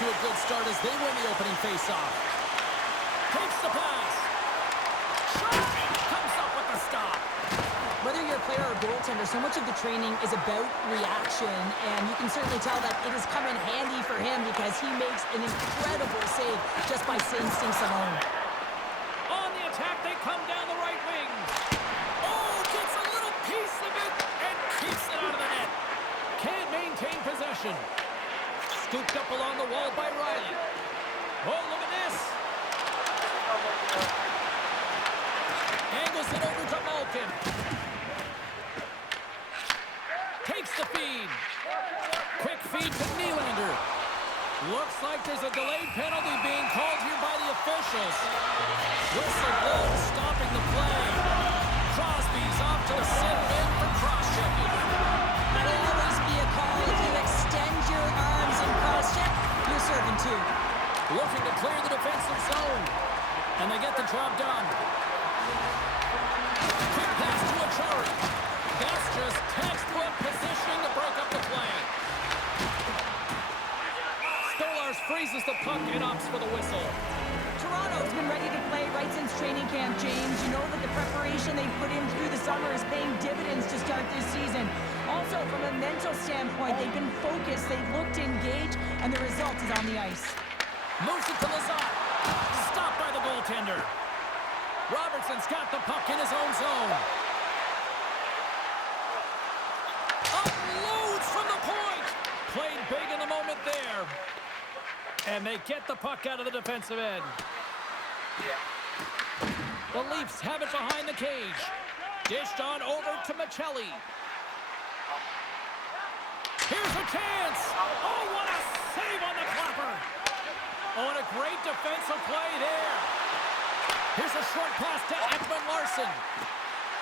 to a good start as they win the opening faceoff. Takes the pass. Shot! Comes up with the stop. Whether you're a player or goaltender, so much of the training is about reaction, and you can certainly tell that it has come in handy for him because he makes an incredible save just by instincts alone. On the attack, they come down the right wing. Oh, gets a little piece of it and keeps it out of the net. Can't maintain possession. Scooped up along the wall by Riley. Oh, look at this. Angles it over to Malkin. Takes the feed. Quick feed to Nylander. Looks like there's a delayed penalty being called here by the officials. Whistle blows, stopping the play. Crosby's off to the center end for cross-checking. That'll always be a call. If you extend your arms and cross-check, you're serving too. Looking to clear the defensive zone. And they get the job done. Quick pass to Achari. That's just textbook positioning to break up the play. Stolarz freezes the puck and opts for the whistle. Toronto's been ready to play right since training camp, James. You know that the preparation they put in through the summer is paying dividends to start this season. Also, from a mental standpoint, they've been focused, they've looked engaged, and the result is on the ice. Moves it to Lazar. Stopped by the goaltender. Robertson's got the puck in his own zone. Unloads from the point. Played big in the moment there. And they get the puck out of the defensive end. The Leafs have it behind the cage. Dished on over to Michelli. Here's a chance. Oh, what a save on the clapper. Oh, and a great defensive play there. Here's a short pass to Ekman Larsson.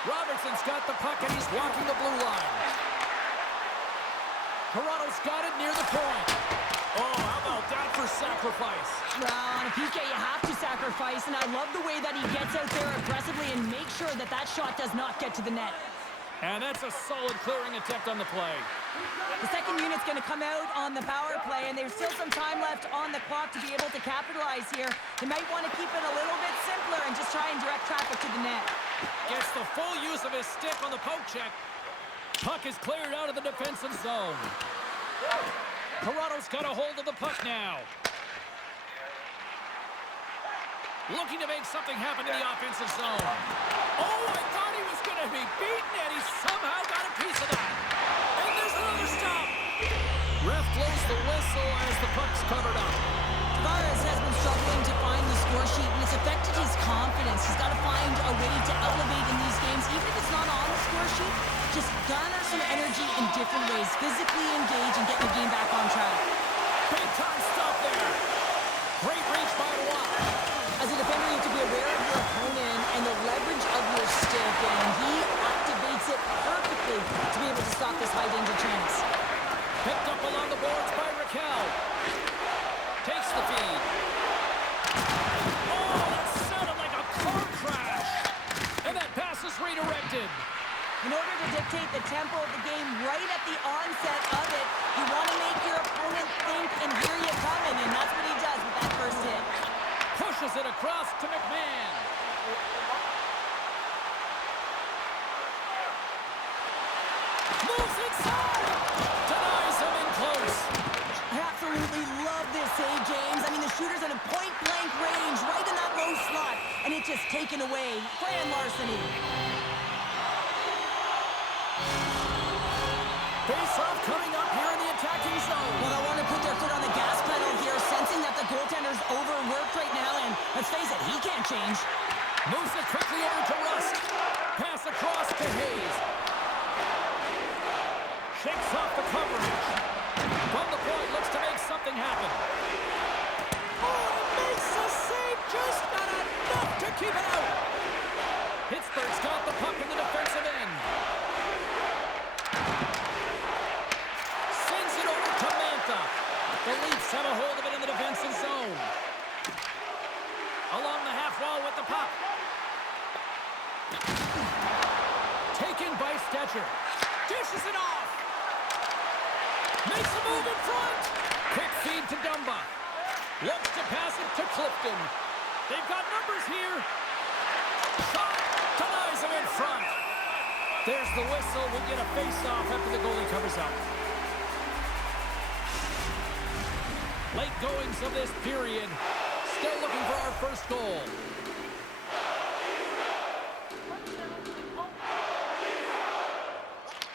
Robertson's got the puck and he's walking the blue line. Toronto's got it near the point. Oh, how about that for sacrifice? Well, on a PK, you have to sacrifice, and I love the way that he gets out there aggressively and makes sure that that shot does not get to the net. And that's a solid clearing attempt on the play. The second unit's going to come out on the power play, and there's still some time left on the clock to be able to capitalize here. They might want to keep it a little bit simpler and just try and direct traffic to the net. Gets the full use of his stick on the poke check. Puck is cleared out of the defensive zone. Toronto's got a hold of the puck now. Looking to make something happen in the offensive zone. Oh, I thought he was going to be beaten, and he somehow got a piece of that. And there's another stop. Ref blows the whistle as the puck's covered up. Tavares has been struggling to find the score sheet, and it's affected his confidence. He's got to find a way to elevate in these games, even if it's not on the score sheet. Just garner some energy in different ways, physically engage and get the game back on track. Big time stop there. Great reach by Watt. As a defender, you have to be aware of your opponent and the leverage of your stick, and he activates it perfectly to be able to stop this high-danger chance. Picked up along the boards by Raquel. Takes the feed. Oh, that sounded like a car crash. And that pass is redirected. In order to dictate the tempo of the game right at the onset of it, you want to make your opponent think and hear you coming, and that's what he does with that first hit. Pushes it across to McMahon. Moves inside. Denies him in close. I absolutely love this save, James. I mean, the shooter's at a point-blank range, right in that low slot, and it's just taken away. Grand larceny. Face-off coming up here in the attacking zone. Well, I want to put their foot on the gas pedal here, sensing that the goaltender's overworked right now, and let's face it, he can't change. Moves it quickly over to Rust. Pass across to Hayes. Shakes off the coverage. From the point, looks to make something happen. Oh, makes the save, just not enough to keep it out. Pittsburgh's got the puck in the defensive end. Sends it over to Mantha. The Leafs have a hold of it in the defensive zone. Along the half wall with the puck. Taken by Stetcher. Dishes it off. Makes a move in front. Quick feed to Dumba. Looks to pass it to Clifton. They've got numbers here. Shot denies him in front. There's the whistle. We'll get a face-off after the goalie covers up. Late goings of this period. Still looking for our first goal.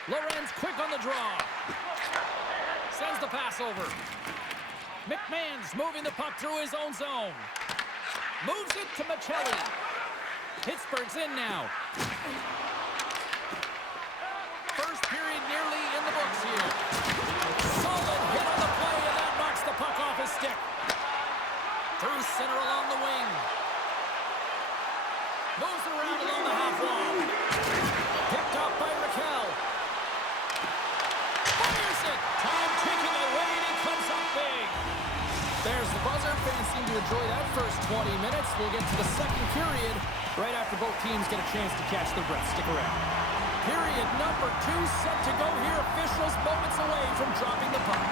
Lorenz quick on the draw. Sends the pass over. McMahon's moving the puck through his own zone. Moves it to Michelli. Pittsburgh's in now. First period nearly in the books here. Solid hit on the play, and that knocks the puck off his stick. Through center along the wing. Moves around along the half wall. Picked up by Raquel. Fires it. Time ticking away, and he comes up big. There's the buzzer. Fans seem to enjoy that first 20 minutes. We'll get to the second period right after both teams get a chance to catch their breath. Stick around. Period number 2 set to go here. Officials moments away from dropping the puck.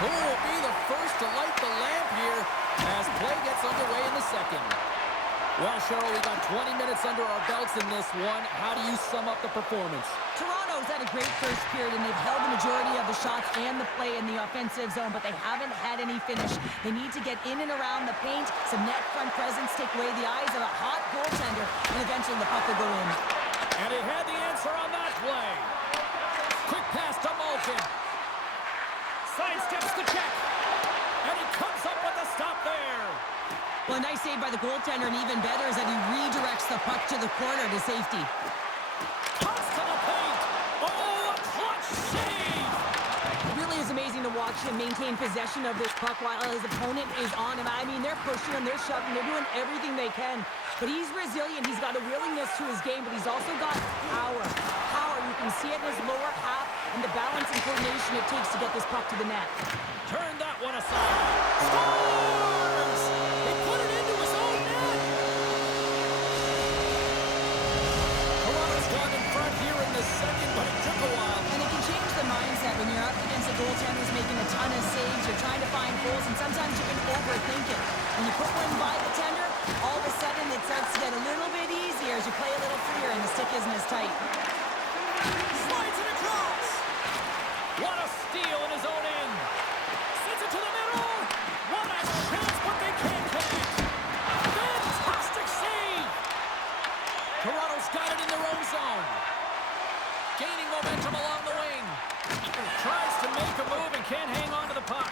Who will be the first to light the lamp here as play gets underway in the second? Well, Cheryl, we got 20 minutes under our belts in this one. How do you sum up the performance? Toronto's had a great first period, and they've held the majority of the shots and the play in the offensive zone, but they haven't had any finish. They need to get in and around the paint, some net front presence, take away the eyes of a hot goaltender, and eventually the puck will go in. And he had the answer on that play. Quick pass to Malkin. Sidesteps the check. And he comes up with a stop there. Well, a nice save by the goaltender, and even better is that he redirects the puck to the corner to safety. Toss to the paint. Oh, a clutch save. It really is amazing to watch him maintain possession of this puck while his opponent is on him. I mean, they're pushing him, they're shoving, they're doing everything they can. But he's resilient. He's got a willingness to his game, but he's also got power. Power, you can see it in his lower half and the balance and coordination it takes to get this puck to the net. Turn that one aside. Scores! He put it into his own net. Toronto's gone in front here in the second, but it took a while. And it can change the mindset when you're up against a goaltender who's making a ton of saves. You're trying to find goals, and sometimes you can overthink it. When you put one by the tender, all of a sudden it starts to get a little bit easier as you play a little freer and the stick isn't as tight. Slides it across. What a steal in his own end. Sends it to the middle. What a chance, but they can't connect. Fantastic save. Toronto's got it in their own zone. Gaining momentum along the wing. Tries to make a move and can't hang on to the puck.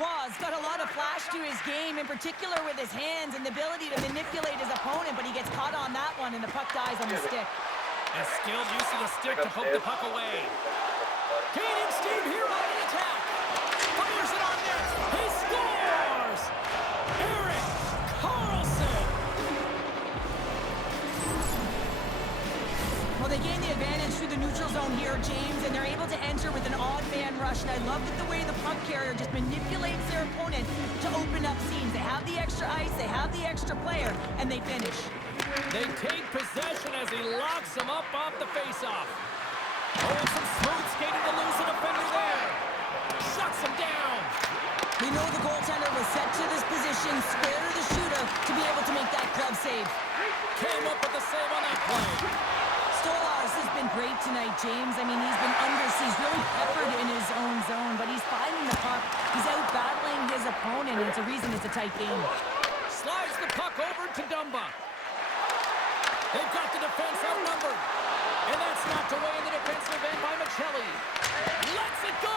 Waz got a lot of flash to his game, in particular with his hands and the ability to manipulate his opponent, but he gets caught on that one and the puck dies on the stick. A skilled use of the stick to poke the puck away. Gaining steam here on the attack. Fires it on net. He scores! Erik Karlsson! Well, they gain the advantage through the neutral zone here, James, and they're able to enter with an odd man rush. And I love that the way the puck carrier just manipulates their opponent to open up seams. They have the extra ice, they have the extra player, and they finish. They take possession as he locks him up off the faceoff. Oh, some smooth skating to lose a defender there. Shuts him down. We know the goaltender was set to this position, square to the shooter, to be able to make that glove save. Came up with the save on that play. Stolarz has been great tonight, James. I mean, he's been underseas, really peppered in his own zone, but he's finding the puck. He's out battling his opponent, and it's a reason it's a tight game. Slides the puck over to Dumba. They've got the defense outnumbered. And that's knocked away in the defensive end by Michelli. Lets it go!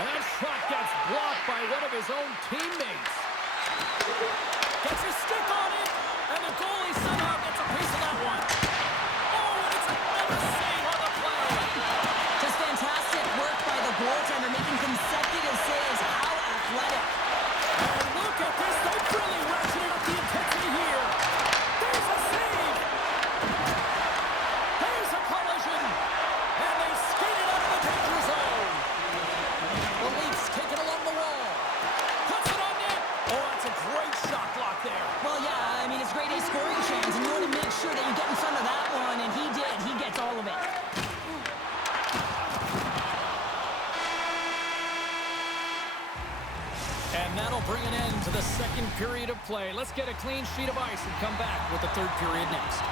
And that shot gets blocked by one of his own teammates. Gets his stick on it, and the goalie somehow gets a piece of that one. Oh, and it's another save on the play. Just fantastic work by the goaltender, making consecutive saves. How athletic. And look at this. They've really ratcheted up the intensity here. There's a save. There's a collision. And they skate it out of the danger zone. The Leafs take it along the wall. Puts it on net. Oh, that's a great shot block there. Well, yeah, I mean, it's great And that'll bring an end to the second period of play. Let's get a clean sheet of ice and come back with the third period next.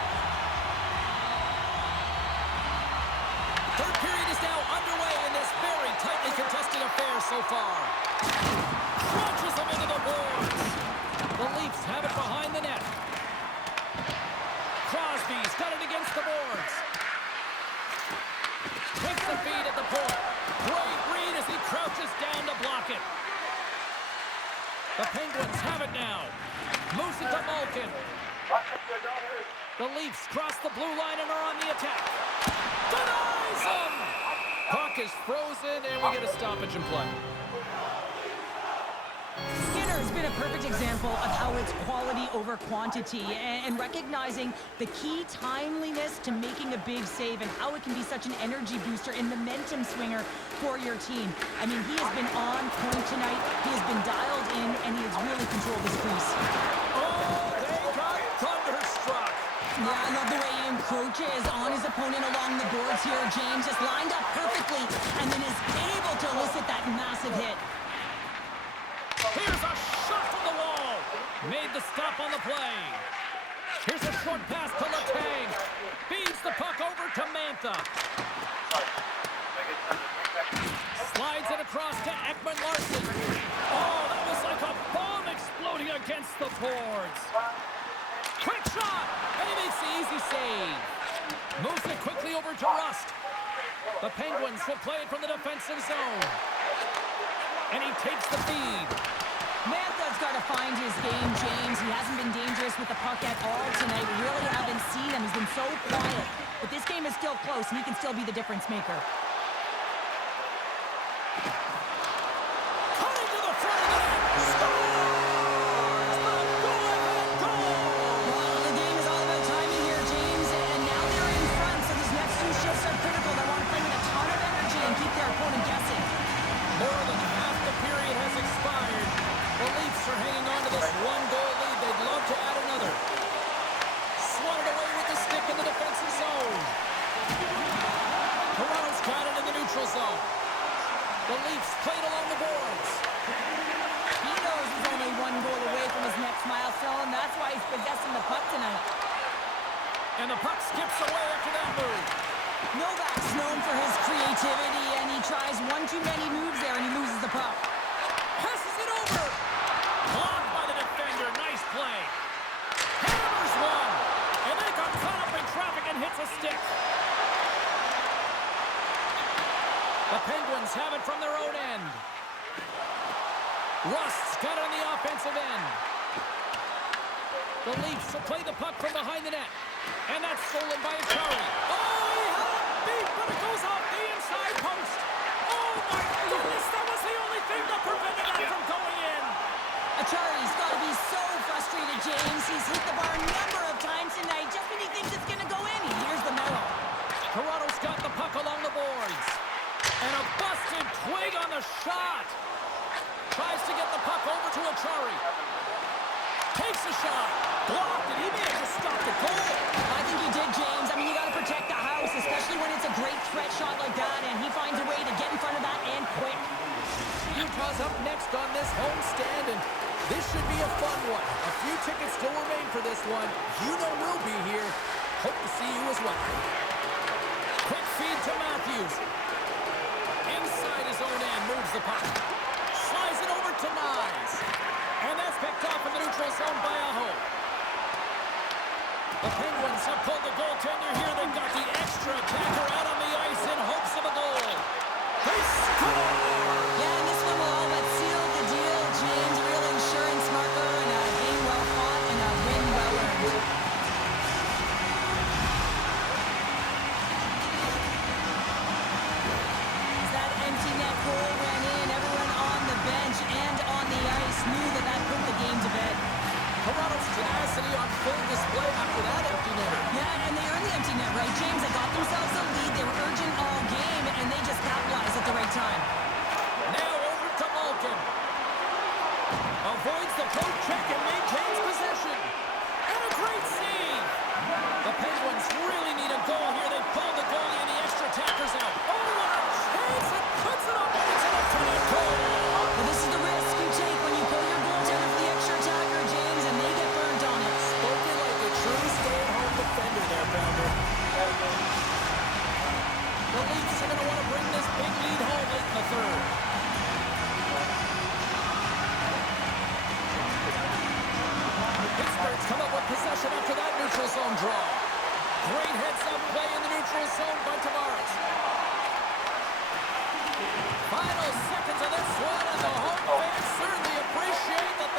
Third period is now underway in this very tightly contested affair so far. Crunches them into the boards. The Leafs have it behind the net. Crosby's got it against the boards. Takes the feed at the point. Great read as he crouches down to block it. The Penguins have it now. Moves it to Malkin. The Leafs cross the blue line and are on the attack. Denies him! Puck is frozen and we get a stoppage in play. Skinner's been a perfect example of how it's quality over quantity and recognizing the key timeliness to making a big save and how it can be such an energy booster and momentum swinger for your team. I mean, he has been on point tonight. He has been dialed in, and he has really controlled this crease. Oh, they got thunderstruck. Yeah, I love the way he encroaches on his opponent along the boards here. James just lined up perfectly and then is able to elicit that massive hit. Here's a shot from the wall. Made the stop on the play. Here's a short pass to Letang. Feeds the puck over to Mantha. Slides it across to Ekman-Larsson. Oh, that was like a bomb exploding against the boards. Quick shot, and he makes the easy save. Moves it quickly over to Rust. The Penguins will play it from the defensive zone. And he takes the feed. Mantha's got to find his game, James. He hasn't been dangerous with the puck at all tonight. We really haven't seen him. He's been so quiet. But this game is still close, and he can still be the difference maker. Cutting to the front of the net. Scores! The go-ahead goal! Well, the game is all about timing here, James. And now they're in front, so these next two shifts are critical. They want to play with a ton of energy and keep their opponent guessing. More than half the period has expired. The Leafs are hanging on to this one-goal lead. They'd love to add another. Swatted away with the stick in the defensive zone. Toronto's got it in the neutral zone. The Leafs played along the boards. He knows he's only one goal away from his next milestone. That's why he's possessing the puck tonight. And the puck skips away after that move. Novak's known for his creativity, and he tries one too many moves there, and he loses the puck. Passes it over. Blocked by the defender. Nice play. Hammers one. And then got caught up in traffic and hits a stick. The Penguins have it from their own end. Rust's got it on the offensive end. The Leafs will play the puck from behind the net. And that's stolen by Acciari. Oh, he had it beat, but it goes off the inside post. Oh, my goodness, that was the only thing that prevented that from going in. Acciari's got to be so frustrated, James. He's hit the bar a number of times tonight. Just when he thinks it's going to go in, he hears the metal. Toronto's got the puck along the boards. And a busted twig on the shot. Tries to get the puck over to Acciari. Takes a shot. Blocked it. He may have just stopped the goal. I think he did, James. I mean, you got to protect the house, especially when it's a great threat shot like that, and he finds a way to get in front of that and quick. Utah's up next on this homestand, and this should be a fun one. A few tickets still remain for this one. You know we'll be here. Hope to see you as well. Quick feed to Matthews. Inside his own end, moves the puck. Slides it over to Nyes. And that's picked off in the neutral zone by Aho. The Penguins have pulled the goaltender here. They've got the extra attacker out on the ice in hopes of a goal. They score! Yeah, and this one will all but seal the deal, James. A real insurance marker and a game well fought and a win well earned. As that empty net goal went in, everyone on the bench and on the ice knew that that put the game to bed. Toronto's tenacity on full display after that empty netter. Yeah, and they earned the empty net, right, James? They got themselves a lead. They were urgent all game, and they just capitalized at the right time. Now over to Malkin. Avoids the poke check and maintains possession. And a great save. The Penguins really need a goal here. They pulled the goalie and the extra attackers out. Oh, what a chance! It puts it up and it's an empty net goal. Well, this is the risk you take when you zone draw. Great heads-up play in the neutral zone by Tavares. Final seconds of this one, and the home fans certainly appreciate the